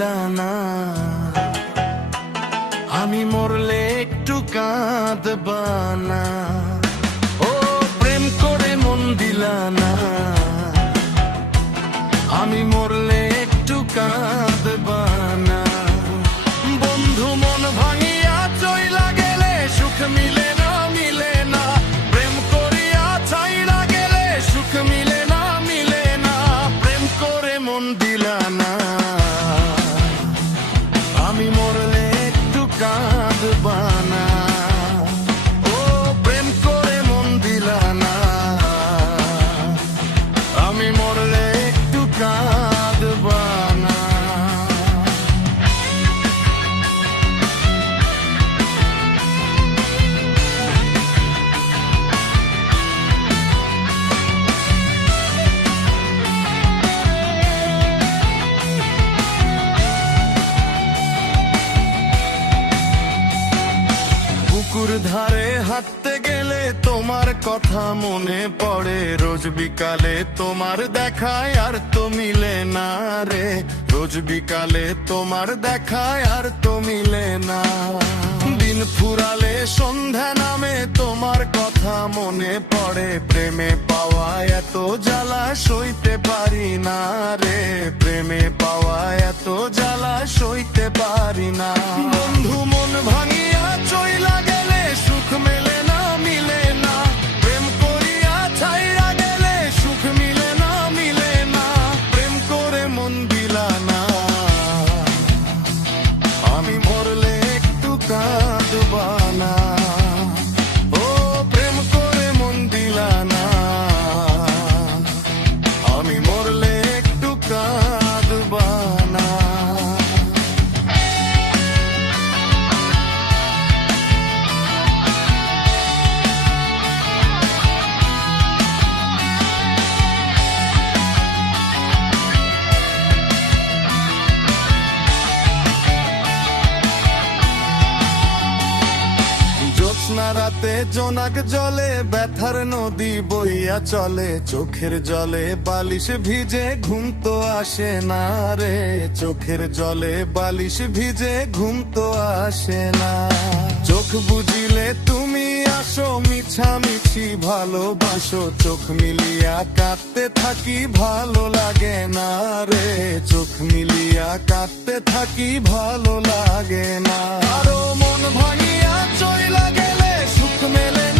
দিলা না, আমি মরলে একটু কাঁদবা না। ও প্রেম করে মন দিলা না, আমি মরলে একটু কাঁদবা না। বন্ধু মন ভাঙিয়া চইলা গেলে সুখ মিলে না, মিলে না। প্রেম করিয়া ছাইড়া গেলে সুখ মিলে না, মিলে না। প্রেম করে মন দিলা না, আমি মরলে একটু কাঁদবা না। ও প্রেম করে মন দিলা না, আমি মরলে একটু কাঁদবা না। পুকুর ধারে হাঁটতে গেলে তোমার কথা মনে পড়ে, রোজ বিকালে তোমার দেখায় আর তো মিলে না রে। রোজ বিকালে তোমার দেখায় আর তো মিলে না। দিন ফুরালে সন্ধ্যা নামে তোমার কথা মনে পড়ে, প্রেমে পাওয়া এত জ্বালা সইতে পারি না রে। প্রেমে পাওয়া এত জ্বালা সইতে পারি না। বন্ধু মন ভাঙিয়া চইলা গেলে সুখ মেলে না, মিলে না। প্রেম করিয়া ছাইড়া গেলে সুখ মিলে না, মিলে না। প্রেম করে মন দিলা না, আমি মরলে একটু কাঁদবা না। ও প্রেম করে মন দিলা না, আমি মরলে একটু কাঁদবা না। জ্যোৎস্না রাতে জোনাক জলে ব্যথার নদী বইয়া চলে, চোখের জলে বালিশ ভিজে ঘুম তো আসে না রে। চোখের জলে বালিশ ভিজে ঘুম তো আসে না। চোখ বুঝিলে তুমি আসো, মিছামিছি ভালোবাসো। চোখ মিলিয়া কাঁদতে থাকি ভালো লাগে না রে। চোখ মিলিয়া কাঁদতে থাকি ভালো লাগে না। আরো মন ভাঙিয়া চইলা গেলে সুখ মেলে না।